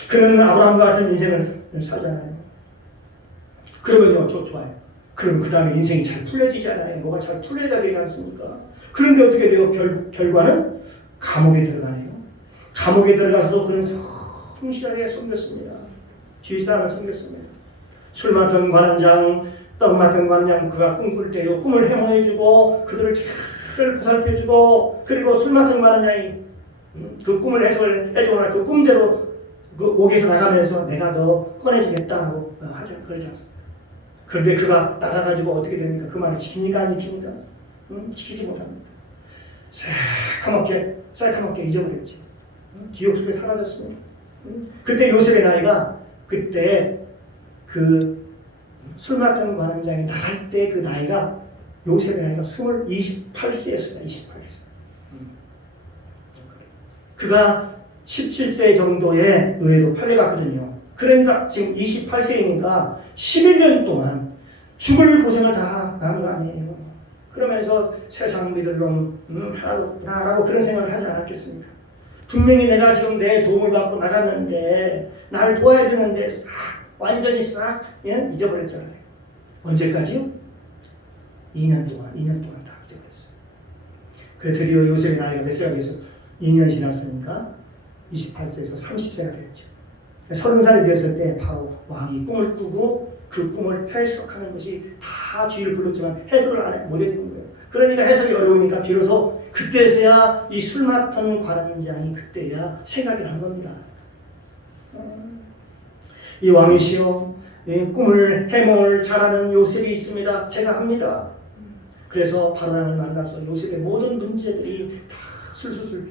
그는 아브라함과 같은 인생을 살잖아요. 그러면요, 좋아요. 그럼 그 다음에 인생이 잘 풀려지잖아요. 뭐가 잘 풀려야 되지 않습니까? 그런데 어떻게 돼요? 결과는 감옥에 들어가네요. 감옥에 들어가서도 그는 성실하게 섬겼습니다. 주위 사람을 섬겼습니다. 술 맡은 관원장, 떡 맡은 관원장 그가 꿈꿀 때요. 꿈을 해몽해주고 그들을 잘 보살펴주고 그리고 술 맡은 관원장이 그 꿈을 해석을 해주거나 그 꿈대로 그 옥에서 나가면서 내가 너 꺼내주겠다 하고 하자 그러지 않습니까? 그런데 그가 나가가지고 어떻게 됩니까? 그 말을 지킵니까? 안 지킵니까? 지키지 못합니다. 새카맣게 잊어버렸죠. 기억 속에 사라졌습니다. 그때 요셉의 나이가 그때 그 술 맡은 관원장이 나갈 때 그 나이가 요셉의 나이가 28세였습니다. 28세. 그가 17세 정도의 노예로 팔려갔거든요. 그러니까 지금 28세이니까 11년 동안 죽을 고생을 다 한 거 아니에요. 그러면서 세상 믿을 놈 하나도 없다라고 그런 생각을 하지 않았겠습니까? 분명히 내가 지금 내 도움을 받고 나갔는데 나를 도와야 되는데 완전히 잊어버렸잖아요. 언제까지요? 2년 동안 다 잊어버렸어요. 그래 드디어 요셉의 나이가 몇 세가 돼서 2년 지났으니까 28세에서 30세가 됐죠. 30살이 되었을 때 바로 왕이 꿈을 꾸고 그 꿈을 해석하는 것이 다 주의를 불렀지만 해석을 못 해주는 거예요. 그러니까 해석이 어려우니까 비로소 그때서야 이 술 맡은 관원장이 그때야 생각이 난 겁니다. 이 왕이시여, 이 꿈을 해몽을 잘하는 요셉이 있습니다. 제가 합니다. 그래서 바로왕을 만나서 요셉의 모든 문제들이 다 술술술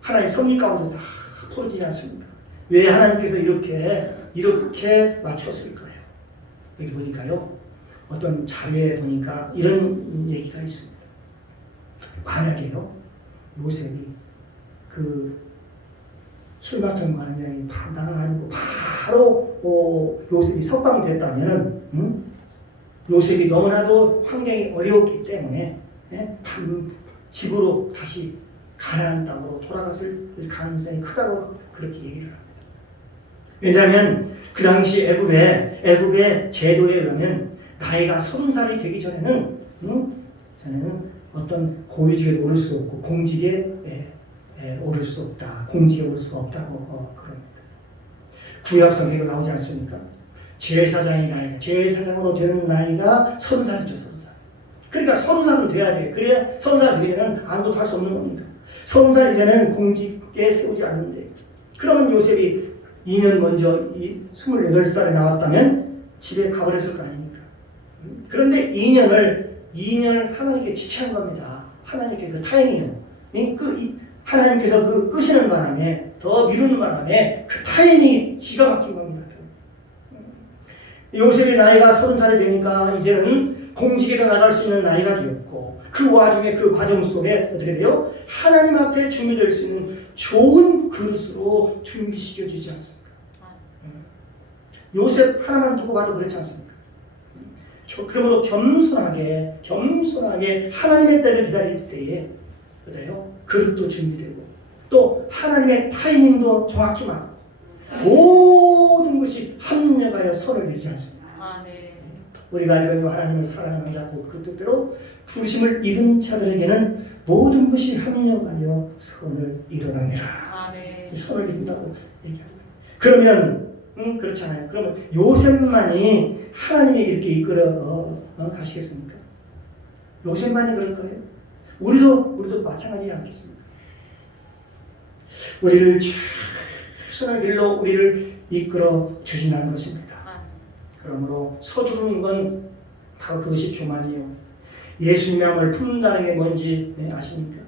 하나의 섭리 가운데서 다 풀어지지 않습니까? 왜 하나님께서 이렇게 맞췄을까요? 여기 보니까요, 어떤 자료에 보니까 이런 얘기가 있습니다. 만약에요, 요셉이 그 술 맡은 관원장이 나가가지고 바로 요셉이 석방됐다면은, 요셉이 너무나도 환경이 어려웠기 때문에 집으로 다시 가나안 땅으로 돌아갔을 가능성이 크다고 그렇게 얘기를 합니다. 왜냐하면 그 당시 애굽의 제도에 의하면 나이가 30살이 되기 전에는 어떤 고위직에 오를 수 없고 공직에 오를 수 없다. 공직에 오를 수가 없다고 그럽니다. 구약 성경에 나오지 않습니까? 제사장으로 되는 나이가 30살이죠. 30살. 그러니까 30살은 돼야 돼요. 그래야 30살 되면 아무것도 할 수 없는 겁니다. 30살 이전에는 공직에 세우지 않는데, 그러면 요셉이 2년 먼저 28살에 나왔다면 집에 가버렸을 거 아닙니까? 그런데 2년을 하나님께 지체한 겁니다. 하나님께 그 타이밍이요. 하나님께서 그 끄시는 바람에, 더 미루는 바람에 그 타이밍이 기가 막힌 겁니다. 요셉의 나이가 30살이 되니까 이제는 공직에 나갈 수 있는 나이가 되었고, 그 와중에 그 과정 속에 어떻게 돼요? 하나님 앞에 준비될 수 있는 좋은 그릇으로 준비시켜 주지 않습니까? 요셉 하나만 두고 봐도 그렇지 않습니까? 그러므로 겸손하게 하나님의 때를 기다릴 때에 그래요? 그릇도 준비되고 또 하나님의 타이밍도 정확히 맞고 모든 것이 합력하여 선을 이루지 않습니다. 우리가 알거니와 하나님을 사랑하는 자 곧 그 뜻대로 부르심을 입은 자들에게는 모든 것이 합력하여 선을 이루느니라. 아멘. 선을 이룬다고 얘기합니다. 그러면 그렇잖아요. 그러면 요셉만이 하나님이 이렇게 이끌어 가시겠습니까? 요셉만이 그럴 거예요? 우리도 마찬가지지 않겠습니까? 우리를 최선의 길로 우리를 이끌어 주신다는 것입니다. 그러므로 서두르는 건 바로 그것이 교만이에요. 예수님의 마음을 품는다는 게 뭔지 아십니까?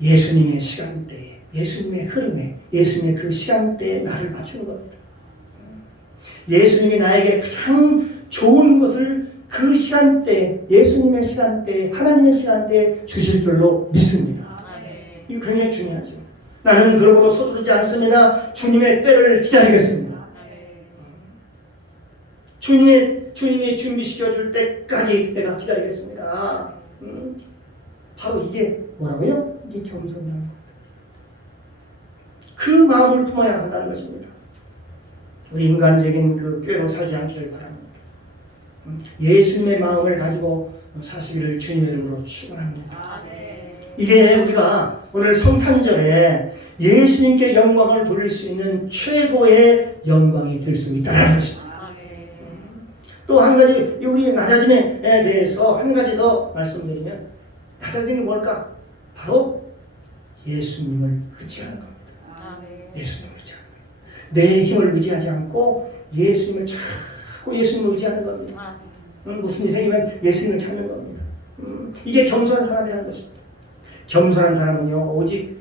예수님의 시간대에, 예수님의 흐름에, 예수님의 그 시간대에 나를 맞추는 겁니다. 예수님이 나에게 가장 좋은 것을 그 시간대에, 예수님의 시간대에, 하나님의 시간대에 주실 줄로 믿습니다. 이거 굉장히 중요하죠. 나는 그러고도 서두르지 않습니다. 주님의 때를 기다리겠습니다. 주님이 준비시켜줄 때까지 내가 기다리겠습니다. 바로 이게 뭐라고요? 이게 겸손이라는 겁니다. 그 마음을 품어야 한다는 것입니다. 우리 인간적인 그 꾀로 살지 않기를 바랍니다. 예수님의 마음을 가지고 사시기를 주님의 이름으로 축원합니다. 이게 우리가 오늘 성탄절에 예수님께 영광을 돌릴 수 있는 최고의 영광이 될 수 있다는 것입니다. 또 한 가지 우리 낮아짐에 대해서 한 가지 더 말씀드리면 낮아짐이 뭘까? 바로 예수님을 의지하는 겁니다. 예수님을 의지하는 겁니다. 내 힘을 의지하지 않고 예수님을 자꾸 예수님을 의지하는 겁니다. 무슨 일이 생기면 예수님을 찾는 겁니다. 이게 겸손한 사람이라는 것입니다. 겸손한 사람은요 오직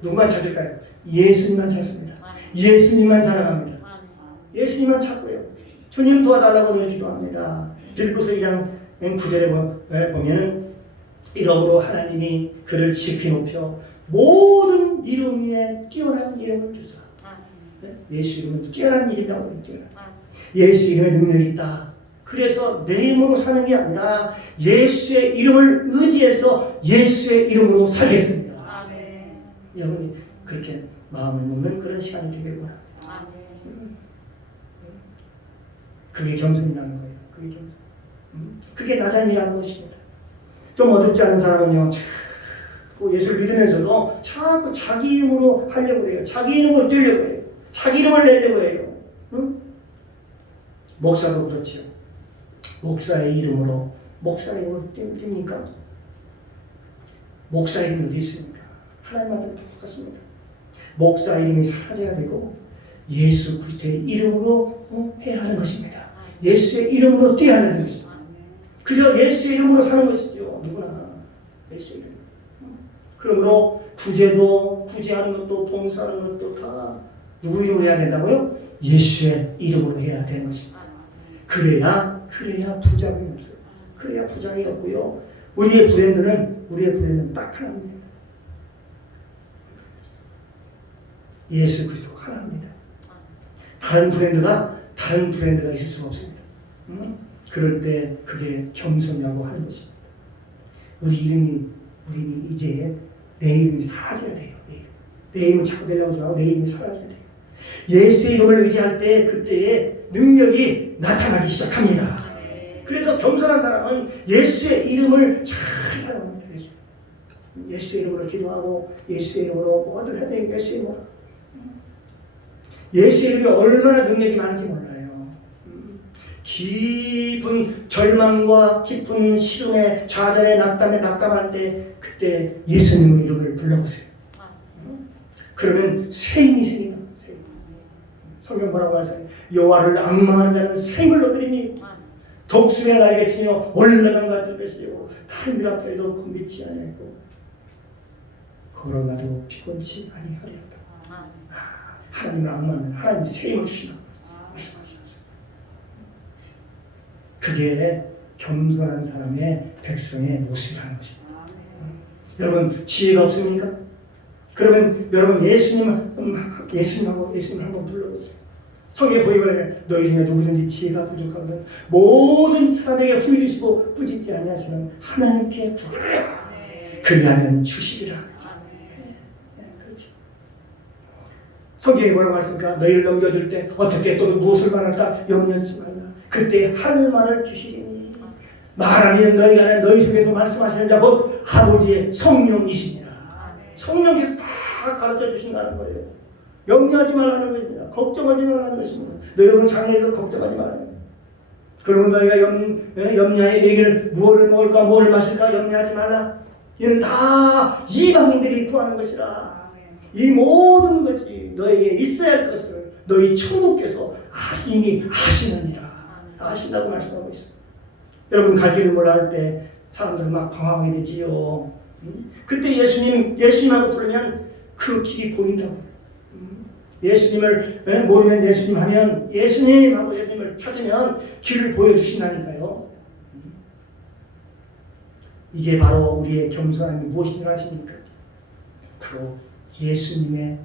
누구만 찾을까요? 예수님만 찾습니다. 예수님만 자랑합니다. 예수님만 찾고요. 주님 도와달라고 늘 기도합니다. 빌립보서 2장 9절에 보면은 이러므로 하나님이 그를 지피 높여 모든 이름 위에 뛰어난 이름을 주사. 예수 이름은 뛰어난 이름이라고 뛰어난. 예수 이름에 능력이 있다. 그래서 내 힘으로 사는 게 아니라 예수의 이름을 의지해서 예수의 이름으로 살겠습니다. 여러분이 그렇게 마음을 먹는 그런 시간이 되길 바랍니다. 그게 겸손이라는 거예요. 그게 겸손. 그게 나잔이라는 것입니다. 좀 어둡지 않은 사람은요, 자꾸 예수를 믿으면서도 자꾸 자기 이름으로 하려고 해요. 자기 이름으로 뛰려고 해요. 자기 이름을 내려고 해요. 목사도 그렇죠. 목사의 이름으로 뜁니까? 목사 이름이 어디 있습니까? 하나님한테 똑같습니다. 목사 이름이 사라져야 되고 예수 그리스도의 이름으로 해야 하는 것입니다. 예수의 이름으로 뛰어야 하는 것입니다. 그저 예수의 이름으로 사는 것이죠. 누구나 예수의 이름. 그러므로 구제하는 것도 봉사하는 것도 다 누구 이름으로 해야 된다고요? 예수의 이름으로 해야 되는 것입니다. 그래야 부작용이 없어요. 그래야 부작용이 없고요. 우리의 브랜드는 딱 하나입니다. 예수 그리스도 하나입니다. 다른 브랜드가 있을 수가 없습니다. 그럴 때 그게 겸손이라고 하는 것입니다. 우리 이름이 이제 내 이름이 사라져야 돼요. 내 이름을 자꾸 내려고 하지 말고 내 이름이 사라져야 돼요. 예수의 이름을 의지할 때 그때의 능력이 나타나기 시작합니다. 그래서 겸손한 사람은 예수의 이름을 잘 사랑합니다. 예수의 이름으로 기도하고 예수의 이름으로 뭐든 해야 돼요. 예수의 이름으로. 예수의 이름이 얼마나 능력이 많은지 몰라요. 깊은 절망과 깊은 시름에 좌절에 낙담할 때 그때 예수님의 이름을 불러보세요. 그러면 새 힘이 생깁니다. 성경 뭐라고 하세요? 여호와를 앙망하는 자는 새 힘을 얻으리니 독수리가 날개치며 올라간 것 같은 것이요 하늘 앞에도 곤비치 아니하고 걸어가도 피곤치 아니하리로다. 하나님을 앙망하면 하나님 새 힘을 주시나 말씀하셨어요. 그게 겸손한 사람의 백성의 모습이라는 것입니다. 여러분 지혜가 없습니까? 그러면 여러분 예수님하고 한번 불러보세요. 성경에 보이면 너희 중에 누구든지 지혜가 부족하거든 모든 사람에게 후히 주시고 꾸짖지 아니하시는 하나님께 구하라. 그리하면 주시리라. 그렇죠. 성경에 뭐라고 하십니까? 너희를 넘겨줄 때 어떻게 또 무엇을 말할까 염려치 말라. 그때 할 말을 주시리니 말 아니는 너희가 아닌 너희 속에서 말씀하시는 자 곧 아버지의 성령이십니다. 성령께서 다 가르쳐 주신다는 거예요. 염려하지 말라는 것입니다. 걱정하지 말라는 것입니다. 너희는 장래에서 걱정하지 말아요. 그러면 너희가 염려의 얘기를 무엇을 먹을까 무엇을 마실까 염려하지 말라. 이는 다 이방인들이 구하는 것이라. 이 모든 것이 너에게 있어야 할 것을 너희 천국께서 이미 아시느니라. 아신다고 말씀하고 있어요. 여러분 갈 길을 몰라 할 때 사람들은 막 방황하게 되지요. 그때 예수님하고 부르면 그 길이 보인다고. 예수님을 모르면 예수님 하면 예수님하고 예수님을 찾으면 길을 보여주신다니까요. 이게 바로 우리의 겸손함이 무엇인지 아십니까? 바로 예수님의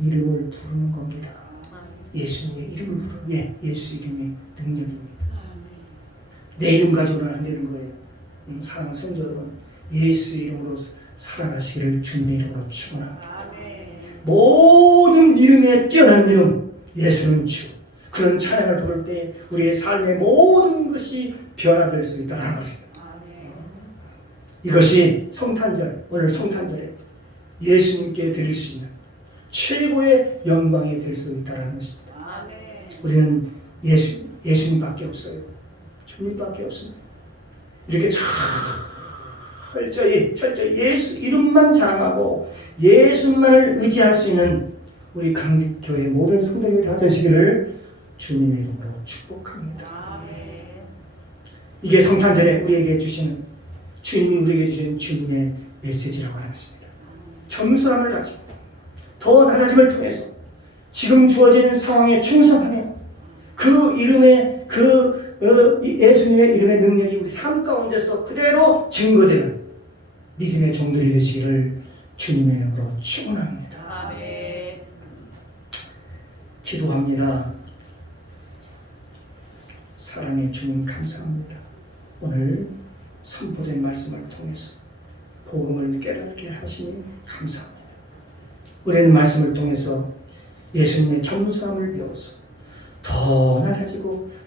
이름을 부르는 겁니다. 예수님의 이름을 부르는 예수 이름의 능력입니다. 내 이름 가지고는 안 되는 거예요. 사랑하는 성도 여러분, 예수 이름으로 살아가시기를 주님의 이름으로 축원합니다. 모든 이름에 뛰어난 이름 예수는 주. 그런 찬양을 부를 때 우리의 삶의 모든 것이 변화될 수 있다는 것입니다. 이것이 성탄절, 오늘 성탄절에 예수님께 드릴 수 있는 최고의 영광이 될 수 있다는 것입니다. 우리는 예수님밖에 없어요. 주님밖에 없습니다. 이렇게 철저히 예수 이름만 자랑하고 예수만을 의지할 수 있는 우리 강립교회 모든 성도님이 다 되시기를 주님의 이름으로 축복합니다. 이게 성탄절에 우리에게 주시는 주님이 우리에게 주신 주님의 메시지라고 하는 것입니다. 겸손함을 가지고 더 낮아짐을 통해서 지금 주어진 상황에 충성하며 그 이름의 예수님의 이름의 능력이 우리 삶 가운데서 그대로 증거되는 믿음의 종들이 되시기를 주님의 이름으로 축원합니다. 기도합니다. 사랑의 주님 감사합니다. 오늘 선포된 말씀을 통해서 복음을 깨닫게 하시니 감사합니다. 우리는 말씀을 통해서 예수님의 겸손함을 배워서 더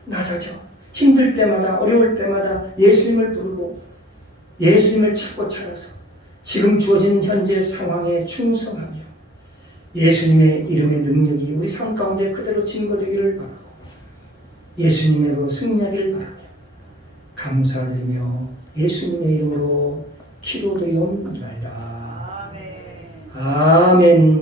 낮아져 힘들 때마다 어려울 때마다 예수님을 부르고 예수님을 찾아서 지금 주어진 현재 상황에 충성하며 예수님의 이름의 능력이 우리 삶 가운데 그대로 증거되기를 바라고 예수님으로 승리하기를 바라며 감사드리며 예수님의 이름으로 기도드리옵나이다. 아멘.